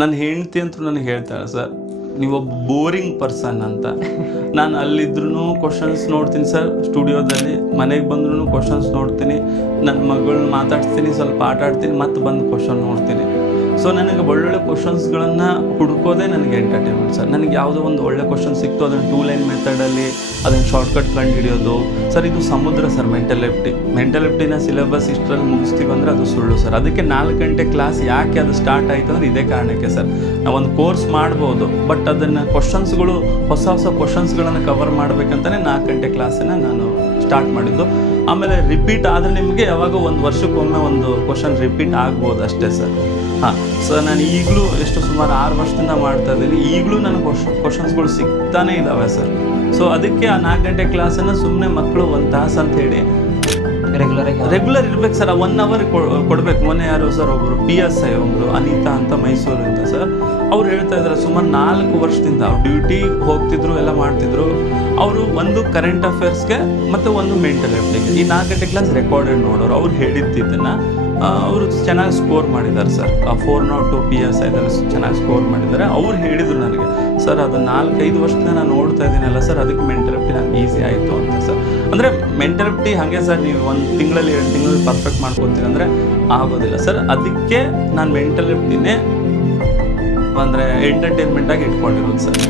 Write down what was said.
ನನ್ನ ಹೆಂಡತಿ ಅಂತೂ ನನಗೆ ಹೇಳ್ತಾಳೆ ಸರ್, ನೀವೊಬ್ಬ ಬೋರಿಂಗ್ ಪರ್ಸನ್ ಅಂತ. ನಾನು ಅಲ್ಲಿದ್ರೂ ಕ್ವಶನ್ಸ್ ನೋಡ್ತೀನಿ ಸರ್, ಸ್ಟುಡಿಯೋದಲ್ಲಿ ಮನೆಗೆ ಬಂದ್ರೂ ಕ್ವಶನ್ಸ್ ನೋಡ್ತೀನಿ, ನನ್ನ ಮಗಳನ್ನ ಮಾತಾಡ್ತೀನಿ, ಸ್ವಲ್ಪ ಆಟ ಆಡ್ತೀನಿ, ಮತ್ತೆ ಬಂದು ಕ್ವಶನ್ ನೋಡ್ತೀನಿ. ಸೊ ನನಗೆ ಒಳ್ಳೊಳ್ಳೆ ಕ್ವಶನ್ಸ್ಗಳನ್ನು ಹುಡುಕೋದೇ ನನಗೆ ಎಂಟರ್ಟೈನ್ಮೆಂಟ್ ಸರ್. ನನಗೆ ಯಾವುದೋ ಒಂದು ಒಳ್ಳೆ ಕ್ವಶನ್ ಸಿಕ್ತು, ಅದನ್ನು 2 ಲೈನ್ ಮೆಥಡಲ್ಲಿ ಅದನ್ನು ಶಾರ್ಟ್ಕಟ್ ಕಂಡು ಹಿಡಿಯೋದು ಸರ್. ಇದು ಸಮುದ್ರ ಸರ್ ಮೆಂಟಲಿಟಿನ ಸಿಲೆಬಸ್ ಇಷ್ಟರಲ್ಲಿ ಮುಗಿಸ್ತೀವಿ ಅಂದರೆ ಅದು ಸುಳ್ಳು ಸರ್. ಅದಕ್ಕೆ 4 ಗಂಟೆ ಕ್ಲಾಸ್ ಯಾಕೆ ಅದು ಸ್ಟಾರ್ಟ್ ಆಯಿತು ಅಂದರೆ ಇದೇ ಕಾರಣಕ್ಕೆ ಸರ್. ನಾವೊಂದು ಕೋರ್ಸ್ ಮಾಡ್ಬೋದು, ಬಟ್ ಅದನ್ನು ಕ್ವಶನ್ಸ್ಗಳು ಹೊಸ ಕ್ವಶನ್ಸ್ಗಳನ್ನು ಕವರ್ ಮಾಡಬೇಕಂತಲೇ 4 ಗಂಟೆ ಕ್ಲಾಸನ್ನು ನಾನು ಸ್ಟಾರ್ಟ್ ಮಾಡಿದ್ದು. ಆಮೇಲೆ ರಿಪೀಟ್ ಆದರೆ ನಿಮಗೆ ಯಾವಾಗ ಒಂದು ವರ್ಷಕ್ಕೊಮ್ಮೆ ಒಂದು ಕ್ವಶನ್ ರಿಪೀಟ್ ಆಗ್ಬೋದು ಅಷ್ಟೇ ಸರ್. ಹಾಂ ಸರ್, ನಾನು ಈಗಲೂ ಸುಮಾರು 6 ವರ್ಷದಿಂದ ಮಾಡ್ತಾ ಇದ್ದೀನಿ. ಈಗಲೂ ನನಗೆ ಕ್ವಶನ್ಸ್ಗಳು ಸಿಗ್ತಾನೇ ಇದ್ದಾವೆ ಸರ್. ಸೊ ಅದಕ್ಕೆ ಆ 4 ಗಂಟೆ ಕ್ಲಾಸನ್ನು ಸುಮ್ಮನೆ ಮಕ್ಕಳು 1 ತಾಸು ಅಂತ ಹೇಳಿ ರೆಗ್ಯುಲರ್ ಇರ್ಬೇಕು ಸರ್. 1 ಅವರ್ ಕೊಡ್ಬೇಕು. ಮೊನ್ನೆ ಯಾರು ಸರ್ ಒಬ್ಬರು PSI ಒಬ್ಬರು ಅನಿತಾ ಅಂತ ಮೈಸೂರಿಂದ ಸರ್, ಅವ್ರು ಹೇಳ್ತಾ ಇದ್ದಾರೆ ಸುಮಾರು 4 ವರ್ಷದಿಂದ ಅವ್ರು ಡ್ಯೂಟಿ ಹೋಗ್ತಿದ್ರು, ಎಲ್ಲ ಮಾಡ್ತಿದ್ರು. ಅವರು ಒಂದು ಕರೆಂಟ್ ಅಫೇರ್ಸ್ಗೆ ಮತ್ತು ಒಂದು ಮೆಂಟಲ್ ಎಬಿಲಿಟಿಗೆ ಈ 4 ಗಂಟೆ ಕ್ಲಾಸ್ ರೆಕಾರ್ಡೆಡ್ ನೋಡೋರು. ಅವ್ರು ಹೇಳಿದ್ದನ್ನು ಅವರು ಚೆನ್ನಾಗಿ ಸ್ಕೋರ್ ಮಾಡಿದ್ದಾರೆ ಸರ್. 402 PSI ಚೆನ್ನಾಗಿ ಸ್ಕೋರ್ ಮಾಡಿದ್ದಾರೆ. ಅವ್ರು ಹೇಳಿದರು ನನಗೆ, ಸರ್ ಅದು 4-5 ವರ್ಷದಿಂದ ನಾನು ನೋಡ್ತಾ ಇದ್ದೀನಲ್ಲ ಸರ್, ಅದಕ್ಕೆ ಮೆಂಟಲ್ ಎಬಿಲಿಟಿ ನನಗೆ ಈಸಿ ಆಯಿತು ಅಂತ ಸರ್. ಅಂದರೆ ಮೆಂಟಲ್ ಎಬಿಲಿಟಿ ಹಾಗೆ ಸರ್, ನೀವು 1 ತಿಂಗಳಲ್ಲಿ 2 ತಿಂಗಳಲ್ಲಿ ಪರ್ಫೆಕ್ಟ್ ಮಾಡ್ಕೊತೀರಿ ಅಂದರೆ ಆಗೋದಿಲ್ಲ ಸರ್. ಅದಕ್ಕೆ ನಾನು ಮೆಂಟಲ್ ಎಬಿಲಿಟಿನೇ ಅಂದರೆ ಎಂಟರ್ಟೈನ್ಮೆಂಟಾಗಿ ಇಟ್ಕೊಂಡಿರೋದು ಸರ್.